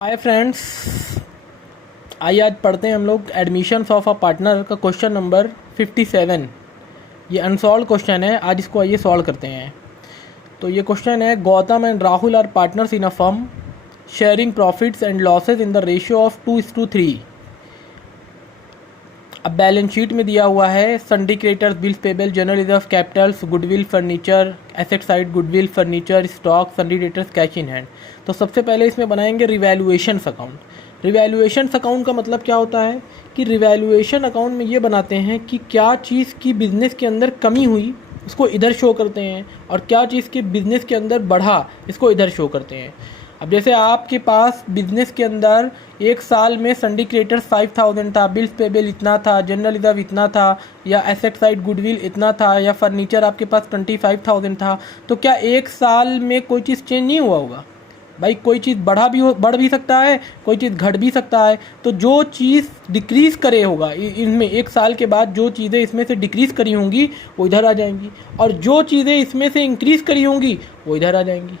Hi friends, आइए आज पढ़ते हैं हम लोग एडमिशन्स ऑफ अ पार्टनर का क्वेश्चन नंबर 57। ये अनसॉल्व क्वेश्चन है। आज इसको आइए सॉल्व करते हैं। तो ये क्वेश्चन है, Gautam and Rahul are partners in a firm sharing profits and losses in the ratio of 2:3। अब बैलेंस शीट में दिया हुआ है sundry creditors, bills payable, general reserve, capitals, goodwill, furniture, asset side, goodwill, furniture, stock, sundry creditors, cash in hand. तो सबसे पहले इसमें बनाएंगे रिवैल्यूएशंस अकाउंट। रिवैल्यूएशंस अकाउंट का मतलब क्या होता है कि रिवैल्यूएशन अकाउंट में ये बनाते हैं कि क्या चीज़ की बिज़नेस के अंदर कमी हुई उसको इधर शो करते हैं, और क्या चीज़ के बिज़नेस के अंदर बढ़ा इसको इधर शो करते हैं। अब जैसे आपके पास बिजनेस के अंदर एक साल में सन्डी क्रेडिटर्स 5000 था, बिल्स पेबल इतना था, जनरल रिजर्व इतना था, या एसेट साइड गुडविल इतना था, या फर्नीचर आपके पास 25,000 था, तो क्या एक साल में कोई चीज़ चेंज नहीं हुआ होगा? भाई कोई चीज़ बढ़ भी सकता है, कोई चीज़ घट भी सकता है। तो जो चीज़ डिक्रीज़ करे होगा इनमें एक साल के बाद, जो चीज़ें इसमें से डिक्रीज़ करी होंगी वो इधर आ जाएंगी, और जो चीज़ें इसमें से इंक्रीज़ करी होंगी वो इधर आ जाएंगी।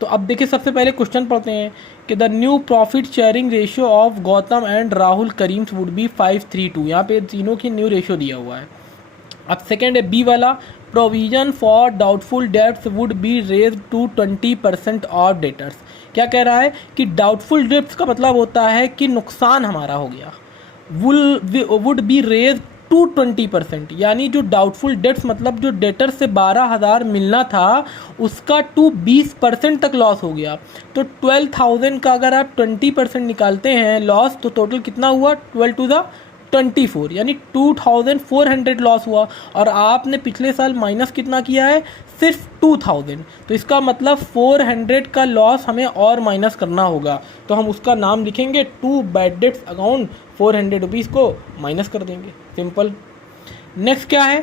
तो अब देखिए, सबसे पहले क्वेश्चन पढ़ते हैं कि the new profit sharing ratio of Gautam and Rahul Karim's would be 5:3:2। यहाँ पे तीनों की न्यू रेशियो दिया हुआ है। अब सेकेंड है बी वाला, provision for doubtful debts would be raise to 20% of debtors. क्या कह रहा है कि डाउटफुल डेट्स का मतलब होता है कि नुकसान हमारा हो गया। वुड बी रेज टू 20%, यानी जो डाउटफुल डेट्स मतलब जो डेटर से 12,000 मिलना था उसका टू 20% तक लॉस हो गया। तो 12,000 का अगर आप 20% निकालते हैं लॉस, तो टोटल कितना हुआ? 12 टू द 24, यानी 2,400 लॉस हुआ। और आपने पिछले साल माइनस कितना किया है? सिर्फ 2,000। तो इसका मतलब 400 का लॉस हमें और माइनस करना होगा। तो हम उसका नाम लिखेंगे to bad debts account, 400 rupees को माइनस कर देंगे, सिंपल। नेक्स्ट क्या है?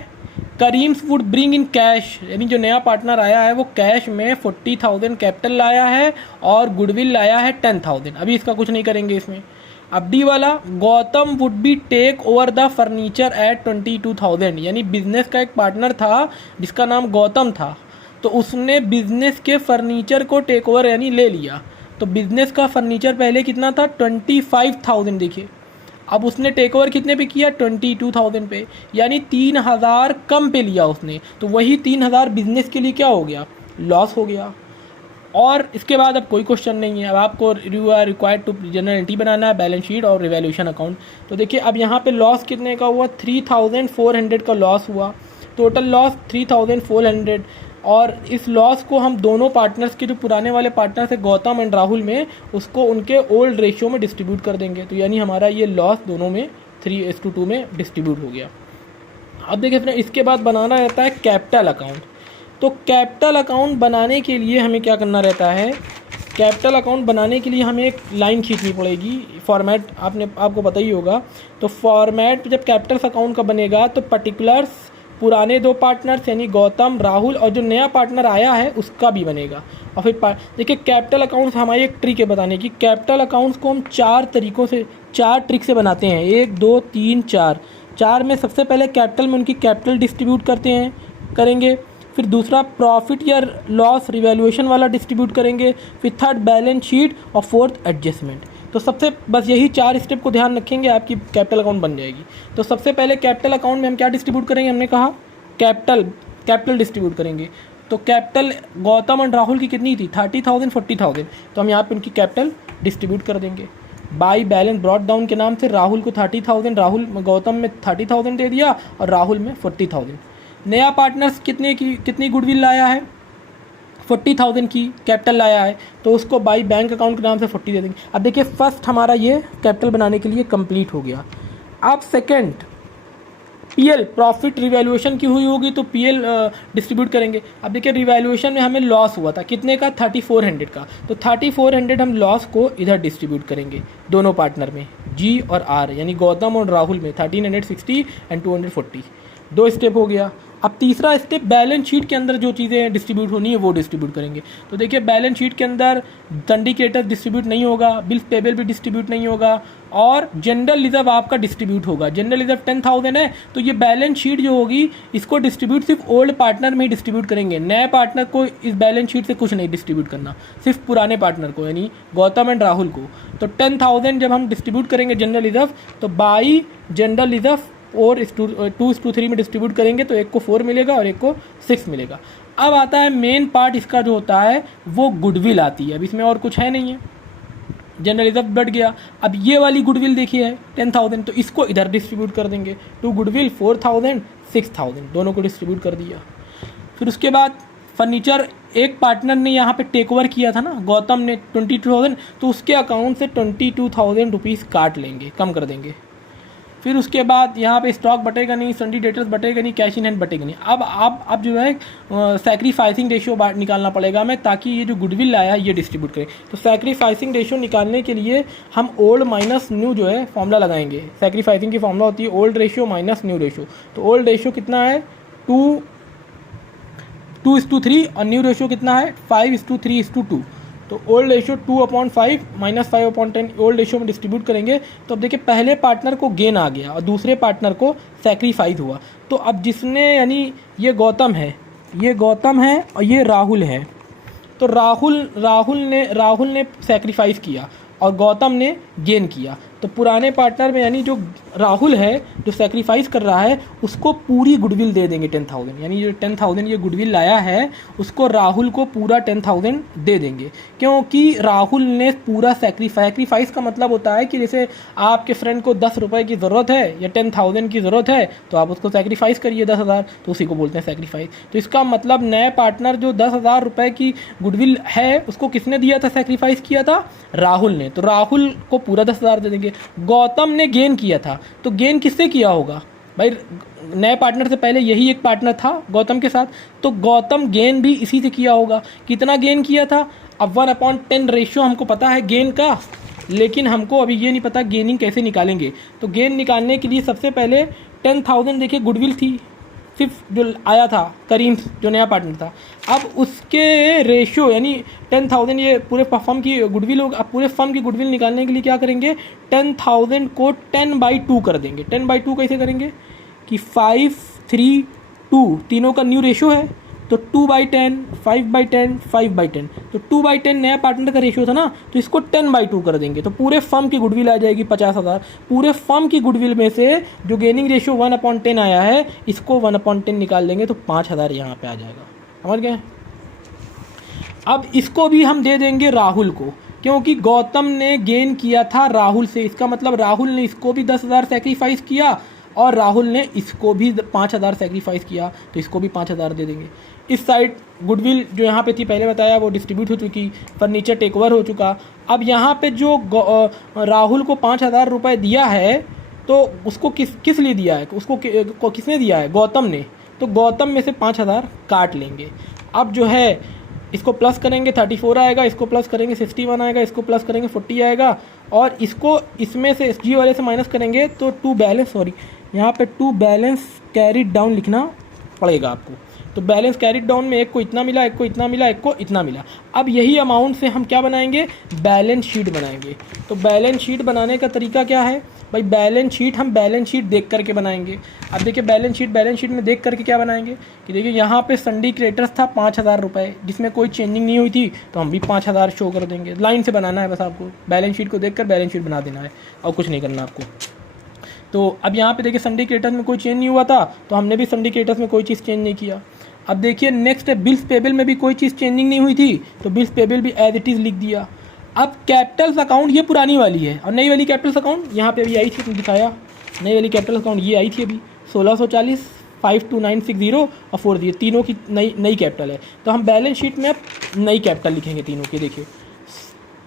Karim's would bring in cash, यानी जो नया पार्टनर आया है वो कैश में 40,000 कैपिटल लाया है और गुडविल लाया है 10,000। अभी इसका कुछ नहीं करेंगे इसमें। अब डी वाला, Gautam would be take over the furniture at 22,000, यानी बिजनेस का एक पार्टनर था जिसका नाम गौतम था, तो उसने बिजनेस के फर्नीचर को टेक ओवर यानी ले लिया। तो बिजनेस का फर्नीचर पहले कितना था? 25,000। देखिए अब उसने टेक ओवर कितने पे किया? 22,000 पे, यानी 3,000 कम पे लिया उसने। तो वही 3,000 बिजनेस के लिए क्या हो गया? लॉस हो गया। और इसके बाद अब कोई क्वेश्चन नहीं है। अब आपको you are required to general entry बनाना है, बैलेंस शीट और रिवैल्यूएशन अकाउंट। तो देखिए अब यहाँ पे लॉस कितने का हुआ? 3,400 का लॉस हुआ। Total loss 3,400। और इस लॉस को हम दोनों पार्टनर्स के, जो पुराने वाले पार्टनर्स है गौतम एंड राहुल में, उसको उनके ओल्ड रेशियो में डिस्ट्रीब्यूट कर देंगे। तो यानी हमारा ये लॉस दोनों में 3:2 में डिस्ट्रीब्यूट हो गया। अब देखिए फ्रेंड, इसके बाद बनाना रहता है कैपिटल अकाउंट। तो कैपिटल अकाउंट बनाने के लिए हमें क्या करना रहता है? कैपिटल अकाउंट बनाने के लिए हमें एक लाइन खींचनी पड़ेगी। फॉर्मेट आपको पता ही होगा। तो फॉर्मेट जब कैपिटल अकाउंट का बनेगा तो पर्टिकुलर्स पुराने दो पार्टनर्स यानी गौतम, राहुल, और जो नया पार्टनर आया है उसका भी बनेगा। और फिर देखिए कैपिटल अकाउंट्स हमारी एक ट्रिक है बताने की। कैपिटल अकाउंट्स को हम 4 तरीक़ों से, 4 ट्रिक से बनाते हैं। 1 2 3 4। 4 में सबसे पहले कैपिटल में उनकी कैपिटल डिस्ट्रीब्यूट करेंगे। फिर दूसरा प्रॉफिट या लॉस रिवैल्यूएशन वाला डिस्ट्रीब्यूट करेंगे। फिर थर्ड बैलेंस शीट, और फोर्थ एडजस्टमेंट। तो सबसे बस यही 4 स्टेप को ध्यान रखेंगे, आपकी कैपिटल अकाउंट बन जाएगी। तो सबसे पहले कैपिटल अकाउंट में हम क्या डिस्ट्रीब्यूट करेंगे? हमने कहा कैपिटल डिस्ट्रीब्यूट करेंगे। तो कैपिटल गौतम और राहुल की कितनी थी? 30,000, 40,000। तो हम यहाँ पे उनकी कैपिटल डिस्ट्रीब्यूट कर देंगे बाई बैलेंस ब्रॉट डाउन के नाम से। राहुल को 30,000, गौतम में 30,000 दे दिया और राहुल में 40,000। नया पार्टनर्स कितनी गुडविल लाया है? 40,000 की कैपिटल लाया है, तो उसको बाई बैंक अकाउंट के नाम से 40 दे देंगे। अब देखिए फर्स्ट हमारा ये कैपिटल बनाने के लिए कंप्लीट हो गया। अब सेकंड पीएल, प्रॉफिट रिवैल्यूएशन की हुई होगी तो पीएल डिस्ट्रीब्यूट करेंगे। अब देखिए रिवैल्यूएशन में हमें लॉस हुआ था कितने का? 3,400 का। तो 3,400 हम लॉस को इधर डिस्ट्रीब्यूट करेंगे दोनों पार्टनर में, जी और आर, यानी गौतम और राहुल में 1,360 एंड 240। 2 स्टेप हो गया। अब तीसरा स्टेप बैलेंस शीट के अंदर जो चीज़ें डिस्ट्रीब्यूट होनी है वो डिस्ट्रीब्यूट करेंगे। तो देखिए बैलेंस शीट के अंदर सन्डी क्रेडिटर्स डिस्ट्रीब्यूट नहीं होगा, बिल्स पेबल भी डिस्ट्रीब्यूट नहीं होगा और जनरल रिजर्व आपका डिस्ट्रीब्यूट होगा। जनरल रिजर्व 10,000 है तो ये बैलेंस शीट जो होगी इसको डिस्ट्रीब्यूट सिर्फ ओल्ड पार्टनर में ही डिस्ट्रीब्यूट करेंगे, नए पार्टनर को इस बैलेंस शीट से कुछ नहीं डिस्ट्रीब्यूट करना, सिर्फ पुराने पार्टनर को यानी गौतम एंड राहुल को। तो 10,000 जब हम डिस्ट्रीब्यूट करेंगे जनरल रिजर्व तो बाई जनरल रिजर्व और 2:3 में डिस्ट्रीब्यूट करेंगे तो एक को 4 मिलेगा और एक को 6 मिलेगा। अब आता है मेन पार्ट इसका जो होता है वो गुडविल आती है। अब इसमें और कुछ है नहीं है, जनरल रिजर्व बढ़ गया। अब ये वाली गुडविल देखिए है 10,000 तो इसको इधर डिस्ट्रीब्यूट कर देंगे, टू गुडविल 4,000 6,000 दोनों को डिस्ट्रीब्यूट कर दिया। फिर उसके बाद फर्नीचर एक पार्टनर ने यहाँ पे टेक ओवर किया था ना, गौतम ने 22,000 तो उसके अकाउंट से 22,000 रुपीज़ काट लेंगे, कम कर देंगे। फिर उसके बाद यहाँ पे स्टॉक बटेगा नहीं, सन्डी डेटर्स बटेगा नहीं, कैश इन हैंड बटेगा नहीं। अब जो है सैक्रिफाइसिंग रेशियो निकालना पड़ेगा हमें ताकि ये जो गुडविल आया है ये डिस्ट्रीब्यूट करें। तो सैक्रिफाइसिंग रेशियो निकालने के लिए हम ओल्ड माइनस न्यू जो है फॉर्मूला लगाएंगे। सैक्रिफाइसिंग की फॉर्मूला होती है old ratio minus new ratio. तो ओल्ड रेशियो कितना है 2:3 और न्यू रेशियो कितना है 5:3:2। तो old ratio 2/5 minus 5/10 old ratio में डिस्ट्रीब्यूट करेंगे। तो अब देखिए पहले पार्टनर को गेन आ गया और दूसरे पार्टनर को सैक्रिफाइस हुआ। तो अब जिसने यानी ये गौतम है और ये राहुल है, तो राहुल ने सैक्रिफाइस किया और गौतम ने गेन किया। तो पुराने पार्टनर में यानी जो राहुल है जो सैक्रिफाइस कर रहा है उसको पूरी गुडविल दे देंगे 10,000, यानी जो 10,000 ये गुडविल लाया है उसको राहुल को पूरा 10,000 दे देंगे, क्योंकि राहुल ने पूरा सैक्रिफाइस का मतलब होता है कि जैसे आपके फ्रेंड को 10 रुपये की ज़रूरत है या 10,000 की ज़रूरत है तो आप उसको सैक्रिफाइस करिए 10,000, तो उसी को बोलते हैं सैक्रिफाइस। तो इसका मतलब नए पार्टनर जो 10,000 रुपये की गुडविल है उसको किसने दिया था, सैक्रिफाइस किया था राहुल ने, तो राहुल को पूरा 10,000 दे देंगे। गौतम ने गेन किया था तो गेन किससे किया होगा भाई, नए पार्टनर से पहले यही एक पार्टनर था गौतम के साथ, तो गौतम गेन भी इसी से किया होगा। कितना गेन किया था, अब 1/10 रेशियो हमको पता है गेन का, लेकिन हमको अभी ये नहीं पता गेनिंग कैसे निकालेंगे। तो गेन निकालने के लिए सबसे पहले 10,000 देखिए गुडविल थी सिर्फ जो आया था करीम जो नया पार्टनर था, अब उसके रेशियो यानी 10,000 ये पूरे फर्म की गुडविल होगा। अब पूरे फर्म की गुडविल निकालने के लिए क्या करेंगे 10,000 को 10/2 कर देंगे। 10/2 कैसे करेंगे कि 5, 3, 2 तीनों का न्यू रेशियो है तो 2/10, 5/10, 5/10, तो 2/10 नया पार्टनर का रेशियो था ना, तो इसको 10/2 कर देंगे तो पूरे फर्म की गुडविल आ जाएगी 50,000। पूरे फर्म की गुडविल में से जो गेनिंग रेशियो 1/10 आया है इसको 1/10 निकाल देंगे तो 5,000 यहाँ पे आ जाएगा, समझ गए। अब इसको भी हम दे देंगे राहुल को, क्योंकि गौतम ने गेन किया था राहुल से, इसका मतलब राहुल ने इसको भी 10,000 सैक्रिफाइस किया और राहुल ने इसको भी 5,000 सैक्रिफाइस किया, तो इसको भी 5,000 दे देंगे। इस साइड गुडविल जो यहाँ पे थी पहले बताया वो डिस्ट्रीब्यूट हो चुकी, फर्नीचर टेक ओवर हो चुका। अब यहाँ पे जो राहुल को 5,000 रुपये दिया है तो उसको किस लिए दिया है, उसको किसने दिया है, गौतम ने, तो गौतम में से 5,000 काट लेंगे। अब जो है इसको प्लस करेंगे 34 आएगा, इसको प्लस करेंगे 61 आएगा, इसको प्लस करेंगे 40 आएगा और इसको इसमें से जी वाले से माइनस करेंगे तो यहाँ पे टू बैलेंस कैरिड डाउन लिखना पड़ेगा आपको। तो बैलेंस कैरिड डाउन में एक को इतना मिला, एक को इतना मिला, एक को इतना मिला। अब यही अमाउंट से हम क्या बनाएंगे, बैलेंस शीट बनाएंगे। तो बैलेंस शीट बनाने का तरीका क्या है भाई, बैलेंस शीट हम बैलेंस शीट देख करके बनाएंगे। अब देखिए बैलेंस शीट में देख करके क्या बनाएंगे कि देखिए यहाँ पे सन्डी क्रेडिटर्स था 5,000 रुपये जिसमें कोई चेंजिंग नहीं हुई थी, तो हम भी 5,000 शो कर देंगे। लाइन से बनाना है बस आपको, बैलेंस शीट को देखकर बैलेंस शीट बना देना है और कुछ नहीं करना आपको। तो अब यहाँ पे देखिए सन्डी क्रेडिटर्स में कोई चेंज नहीं हुआ था तो हमने भी सन्डी क्रेडिटर्स में कोई चीज़ चेंज नहीं किया। अब देखिए नेक्स्ट है बिल्स पेबल में भी कोई चीज़ चेंजिंग नहीं हुई थी तो बिल्स पेबल भी एज इट इज़ लिख दिया। अब कैपिटल्स अकाउंट ये पुरानी वाली है और नई वाली कैपिटल्स अकाउंट यहाँ पे अभी आई थी, दिखाया नई वाली कैपिटल अकाउंट ये आई थी अभी 1640, 52960 और 40 तीनों की नई कैपिटल है। तो हम बैलेंस शीट में अब नई कैपिटल लिखेंगे तीनों की, देखिए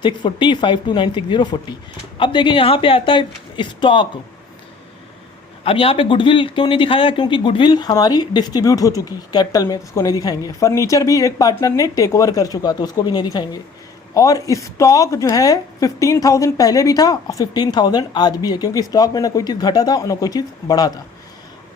640, 52960, 40। अब देखिए यहाँ पे आता है स्टॉक। अब यहाँ पे गुडविल क्यों नहीं दिखाया, क्योंकि गुडविल हमारी डिस्ट्रीब्यूट हो चुकी कैपिटल में, तो उसको नहीं दिखाएंगे। फर्नीचर भी एक पार्टनर ने टेक ओवर कर चुका तो उसको भी नहीं दिखाएंगे। और स्टॉक जो है 15,000 पहले भी था और 15,000 आज भी है, क्योंकि स्टॉक में ना कोई चीज़ घटा था और ना कोई चीज़ बढ़ा था।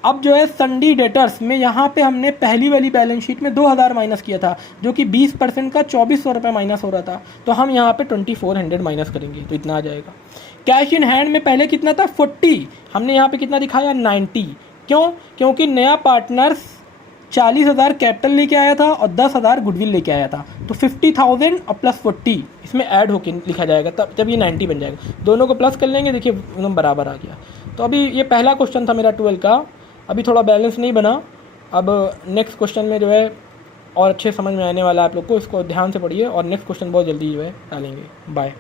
अब जो है संडी डेटर्स में यहाँ पे हमने पहली वाली बैलेंस शीट में 2000 माइनस किया था, जो कि 20% का 2400 रुपये माइनस हो रहा था, तो हम यहाँ पे 2400 माइनस करेंगे तो इतना आ जाएगा। कैश इन हैंड में पहले कितना था 40, हमने यहाँ पे कितना दिखाया 90, क्यों? क्योंकि नया पार्टनर्स 40,000 कैपिटल लेके आया था और 10,000 गुडविल लेके आया था, तो 50,000 और प्लस 40 इसमें ऐड होके लिखा जाएगा, तब जब ये 90 बन जाएगा। दोनों को प्लस कर लेंगे, देखिए एकदम बराबर आ गया। तो अभी ये पहला क्वेश्चन था मेरा 12 का, अभी थोड़ा बैलेंस नहीं बना। अब नेक्स्ट क्वेश्चन में जो है और अच्छे समझ में आने वाला है आप लोग को, इसको ध्यान से पढ़िए और नेक्स्ट क्वेश्चन बहुत जल्दी जो है डालेंगे। बाय।